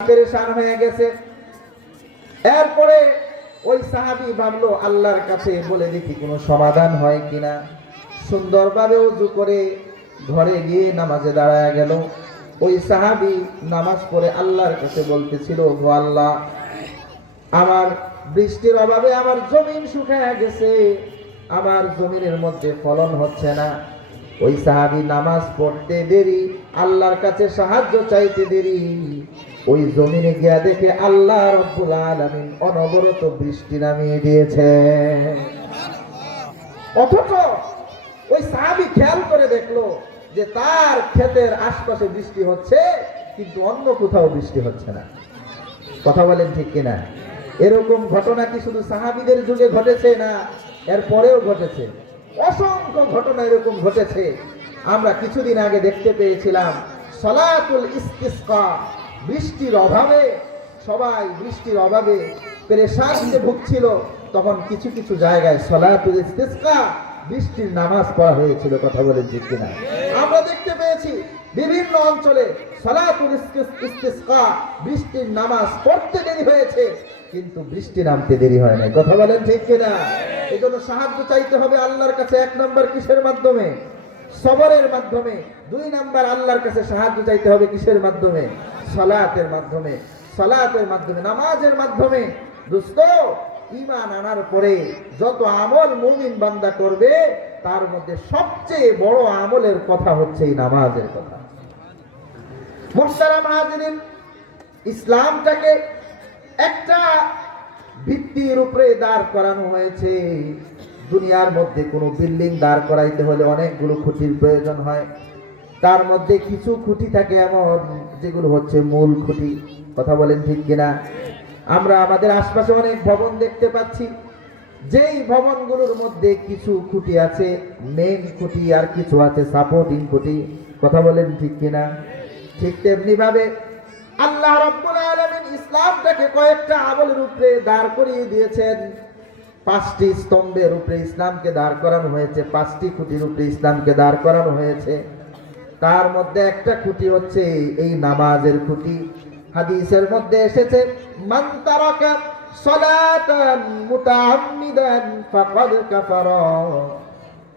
পেরেশান হয়ে গেছে। এরপরে ওই সাহাবী ভাবলো আল্লাহর কাছে বলে দেখি কোনো সমাধান হয় কিনা। সুন্দরভাবে ওযু করে ঘরে গিয়ে নামাজে দাঁড়ায় গেল। ওই সাহাবী নামাজ পড়ে আল্লাহর কাছে বলতেছিল, ও আল্লাহ, আমার বৃষ্টির অভাবে আমার জমিন শুকিয়ে গেছে, আমার জমিনের মধ্যে ফলন হচ্ছে না। ওই সাহাবী নামাজ পড়তে দেরি, আল্লাহর কাছে সাহায্য চাইতে দেরি, ওই জমিনে গিয়া দেখে আল্লাহ রাব্বুল আলামিন অনবরত বৃষ্টি নামিয়ে দিয়েছে। অথচ ওই সাহাবী খেয়াল করে দেখলো যে তার ক্ষেতের আশপাশে বৃষ্টি হচ্ছে, কিন্তু অন্য কোথাও বৃষ্টি হচ্ছে না। কথা বলেন ঠিক কিনা? এরকম ঘটনা কি শুধু সাহাবীদের যুগে ঘটেছে না, এর পরেও ঘটেছে? অসংখ্য ঘটনা এরকম ঘটেছে। আমরা কিছুদিন আগে দেখতে পেয়েছিলাম সালাতুল ইস্তিসকা। বৃষ্টির অভাবে সবাই বৃষ্টির অভাবে পেরেশানিতে ভুগছিল, তখন কিছু কিছু জায়গায় সালাতুল ইস্তিসকা বৃষ্টির নামাজ পড়া হয়েছিল। কথা বলেন ঠিক কিনা? আমরা দেখতে পেয়েছি বিভিন্ন অঞ্চলে সালাতুল ইস্তিসকা বৃষ্টির নামাজ পড়তে দেরি হয়েছে, কিন্তু বৃষ্টি নামতে দেরি হয় না। কথা বলেন ঠিক কিনা? এই জন্য সাহায্য চাইতে হবে আল্লাহর কাছে। 1 নম্বর কিসের মাধ্যমে? সবরের মাধ্যমে। 2 নম্বর আল্লাহর কাছে সাহায্য চাইতে হবে কিসের মাধ্যমে? সালাতের মাধ্যমে। সালাতের মাধ্যমে, নামাজের মাধ্যমে। দোস্ত, ঈমান আনার পরে যত আমল মুমিন বান্দা করবে, তার মধ্যে সবচেয়ে বড় আমলের কথা হচ্ছে এই নামাজের কথা। মুহতারাম হাজিরিন, ইসলামটাকে একটা ভিত্তির উপরে দাঁড় করানো হয়েছে। দুনিয়ার মধ্যে কোনো বিল্ডিং দাঁড় করাইতে হলে অনেকগুলো খুঁটির প্রয়োজন হয়। তার মধ্যে কিছু খুঁটি থাকে এমন যেগুলো হচ্ছে মূল খুঁটি। কথা বলেন ঠিক কিনা? আমরা আমাদের আশপাশে অনেক ভবন দেখতে পাচ্ছি, যেই ভবনগুলোর মধ্যে কিছু খুঁটি আছে মেইন খুঁটি, আর কিছু আছে সাপোর্টিং খুঁটি। কথা বলেন ঠিক কিনা? ঠিক তেমনি ভাবে আল্লাহ রাব্বুল আলামিন ইসলামটাকে কয়েকটা আমলের উপরে দাঁড় করিয়ে দিয়েছেন। 5টি স্তম্ভের উপরে ইসলামকে দাঁড় করানো হয়েছে, 5টি খুঁটির উপরে ইসলামকে দাঁড় করানো হয়েছে। তার মধ্যে একটা খুঁটি হচ্ছে এই নামাজের খুঁটি। হাদিসের মধ্যে এসেছে, মান তারাকা সালাতান মুতাআম্মিদান ফাকাদ কাফারা।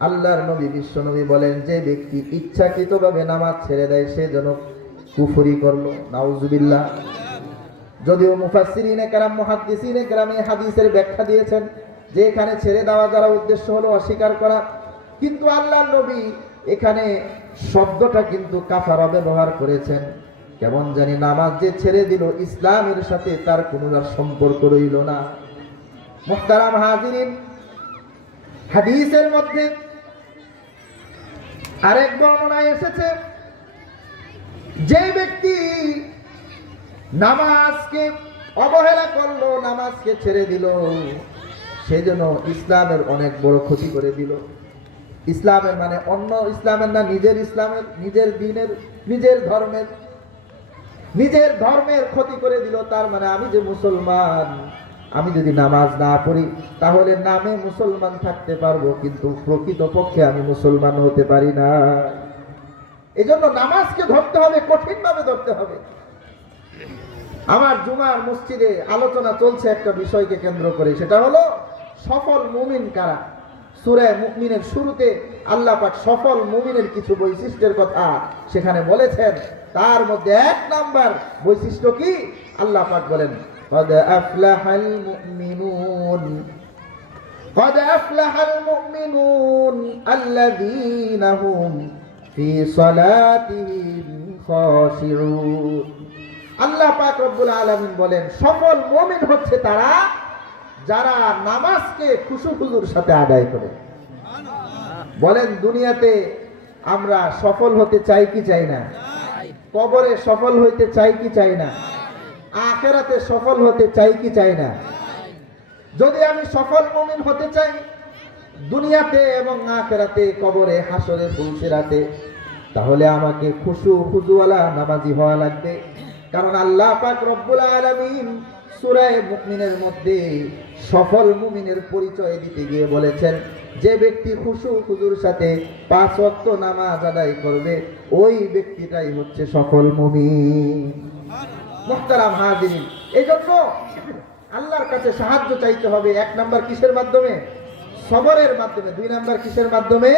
আল্লাহর নবী বিশ্ব নবী বলেন, যে ব্যক্তি ইচ্ছাকৃতভাবে নামাজ ছেড়ে দেয় সে যেন কুফরি করলো। নাউজুবিল্লাহ। যদিও মুফাসসিরিনে কেরাম, মুহাদ্দিসিনে কেরাম এই হাদিসের ব্যাখ্যা দিয়েছেন যে এখানে ছেড়ে দেওয়া দ্বারা উদ্দেশ্য হলো অস্বীকার করা, কিন্তু আল্লাহর নবী এখানে শব্দটা কিন্তু কাফারা ব্যবহার করেছেন। কেমন জানি নামাজ যে ছেড়ে দিল, ইসলামের সাথে তার কোনো সম্পর্ক রইল না। মুহতারাম হাজিরিন, হাদিসের মধ্যে আরেক বর্ণনায় এসেছে, যে ব্যক্তি নামাজকে অবহেলা করলো, নামাজকে ছেড়ে দিল, সেজন্য ইসলামের অনেক বড় ক্ষতি করে দিল। ইসলামের মানে অন্য ইসলামের না, নিজের ইসলামের, নিজের দ্বীনের, নিজের ধর্মের ক্ষতি করে দিল। তার মানে আমি যে মুসলমান, আমি যদি নামাজ না পড়ি তাহলে নামে মুসলমান থাকতে পারবো, কিন্তু প্রকৃতপক্ষে আমি মুসলমান হতে পারি না। এজন্য নামাজকে ধরতে হবে, কঠিনভাবে ধরতে হবে। আমার জুমার মসজিদে আলোচনা চলছে একটা বিষয়কে কেন্দ্র করে, সেটা হলো সফল মুমিন কারা। সূরা মুমিনের শুরুতে আল্লাহ পাক সফল মুমিনের কিছু বৈশিষ্ট্যের কথা সেখানে বলেছেন। তার মধ্যে 1 নাম্বার বৈশিষ্ট্য কি? আল্লাহ পাক বলেন, قد أفلح المؤمنون قد أفلح المؤمنون الذين هم في صلاتهم خاشعون। আল্লাহ পাক রব্বুল আলামিন বলেন, সফল মুমিন হচ্ছে তারা যারা নামাজকে খুশু খুজুর সাথে আদায় করে। বলেন, দুনিয়াতে আমরা সফল হতে চাই কি চাই না? কবরে সফল হইতে চাই কি চাই না? আখিরাতে সফল হতে চাই কি চাই না? যদি আমি সফল মুমিন হতে চাই দুনিয়াতে এবং আখিরাতে, কবরে, হাসরে, ফুলসিরাতে, তাহলে আমাকে খুশু খুজুওয়ালা নামাজি হওয়া লাগবে। কারণ আল্লাহ পাক রব্বুল আলামিন সূরা মুমিনের মধ্যে সফল মুমিনের পরিচয় দিতে গিয়ে বলেছেন, যে ব্যক্তি খুশু খুজুর সাথে 5 ওয়াক্ত নামাজ আদায় করবে, ওই ব্যক্তিটাই হচ্ছে সফল মুমিন। মুহতারাম হাজিরিন, এই জন্য আল্লাহর কাছে সাহায্য চাইতে হবে। 1 নাম্বার কিসের মাধ্যমে? সবরের মাধ্যমে। 2 নাম্বার কিসের মাধ্যমে?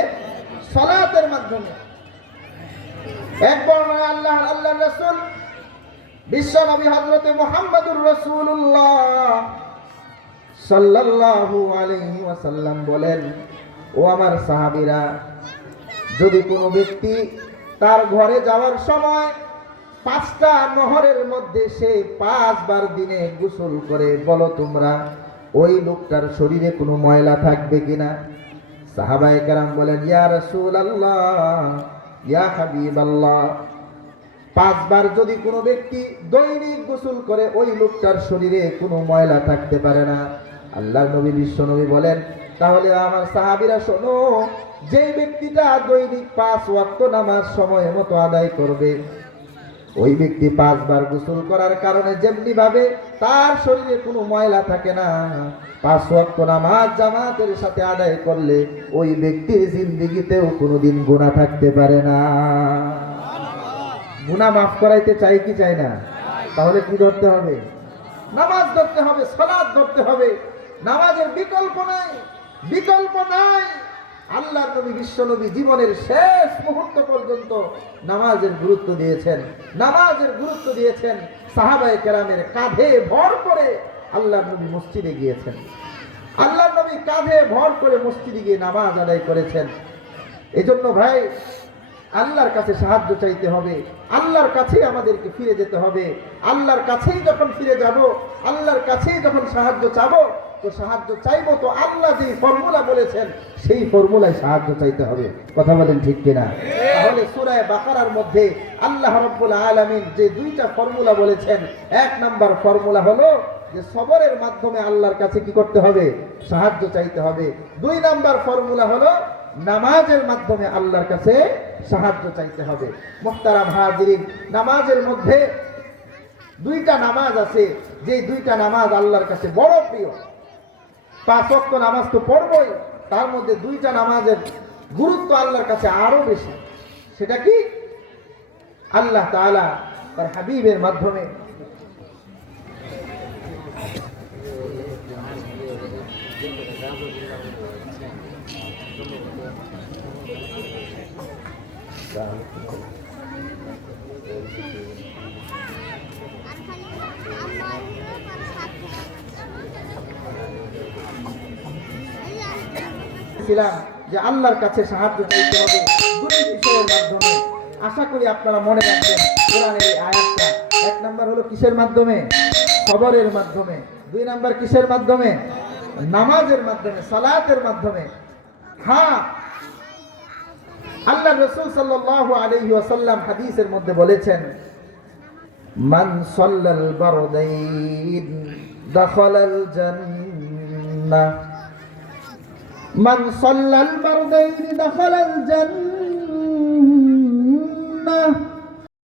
সালাতের মাধ্যমে। এক বর্ণনায় আল্লাহর রাসূল বিশ্ব নবী হযরত মুহাম্মদুর রাসূলুল্লাহ সাল্লাল্লাহু আলাইহি ওয়াসাল্লাম বলেন, ও আমার সাহাবীরা, যদি কোনো ব্যক্তি তার ঘরে যাওয়ার সময় 5টা নহরের মধ্যে সে 5 বার দিনে গোসল করে, বলো তোমরা ওই লোকটার শরীরে কোনো ময়লা থাকবে কিনা? সাহাবায়ে কেরাম বলেন, ইয়া রাসূলুল্লাহ, ইয়া হাবিবাল্লাহ, 5 বার যদি কোনো ব্যক্তি দৈনিক গোসল করে ওই লোকটার শরীরে কোনো ময়লা থাকতে পারে না। আল্লাহর নবী বিশ্ব নবী বলেন, তাহলে আমার সাহাবীরা শোনো, যে ব্যক্তিটা দৈনিক 5 ওয়াক্ত নামাজ সময় মতো আদায় করবে, ওই ব্যক্তি 5 বার গোসল করার কারণে যেমনি ভাবে তার শরীরে কোনো ময়লা থাকে না, 5 ওয়াক্ত নামাজ জামাতের সাথে আদায় করলে ওই ব্যক্তির জিন্দেগিতেও কোনোদিন গুনাহ থাকতে পারে না। গুনাহ মাফ করাইতে চাই কি চাই না? তাহলে কি ধরতে হবে? নামাজ ধরতে হবে, সালাত ধরতে হবে। নামাজের বিকল্প নাই, বিকল্প নাই। আল্লাহর নবী বিশ্ব নবী জীবনের শেষ মুহূর্ত পর্যন্ত নামাজের গুরুত্ব দিয়েছেন, নামাজের গুরুত্ব দিয়েছেন। সাহাবায়ে কেরামের কাঁধে ভর করে আল্লাহর নবী মসজিদে গিয়েছেন, আল্লাহর নবী কাঁধে ভর করে মসজিদে গিয়ে নামাজ আদায় করেছেন। এজন্য ভাই, আল্লাহর কাছে সাহায্য চাইতে হবে, আল্লাহর কাছেই আমাদেরকে ফিরে যেতে হবে। আল্লাহর কাছেই যখন ফিরে যাব, আল্লাহর কাছেই যখন সাহায্য চাবো, তো সাহায্য চাইবো তো আল্লাহ যেই ফর্মুলা বলেছেন সেই ফর্মুলায় সাহায্য চাইতে হবে। কথা বলেন ঠিক কিনা? তাহলে সূরা বাকারার মধ্যে আল্লাহ রাব্বুল আলামিন যে 2টা ফর্মুলা বলেছেন, 1 নাম্বার ফর্মুলা হলো যে সবরের মাধ্যমে আল্লাহর কাছে কি করতে হবে? সাহায্য চাইতে হবে। 2 নাম্বার ফর্মুলা হলো নামাজের মাধ্যমে আল্লাহর কাছে সাহায্য চাইতে হবে। মুহতারাম হাজিরিন, নামাজের মধ্যে 2টা নামাজ আছে, যে 2টা নামাজ আল্লাহর কাছে বড় প্রিয়। 5 ওয়াক্ত নামাজ তো পড়বই, তার মধ্যে 2টা নামাজের গুরুত্ব আল্লাহর কাছে আরো বেশি। সেটা কি? আল্লাহ তাআলা তার হাবিবের মাধ্যমে ছিলাম যে আল্লাহর কাছে সাহায্য চাইতে হবে 2টি বিষয়ের মাধ্যমে। আশা করি আপনারা মনে রাখবেন কোরআনের এই আয়াতটা। 1 নাম্বার হলো কিসের মাধ্যমে? সবরের মাধ্যমে। 2 নাম্বার কিসের মাধ্যমে? নামাজের মাধ্যমে, সালাতের মাধ্যমে। হ্যাঁ, আল্লাহ রাসূল সাল্লাল্লাহু আলাইহি ওয়াসাল্লাম হাদিসের মধ্যে বলেছেন, মান সাল্লাল বারদাইন দাখালাল জান্নাহ, মান সাল্লাল বারদাইন দাখালাল জান্নাহ।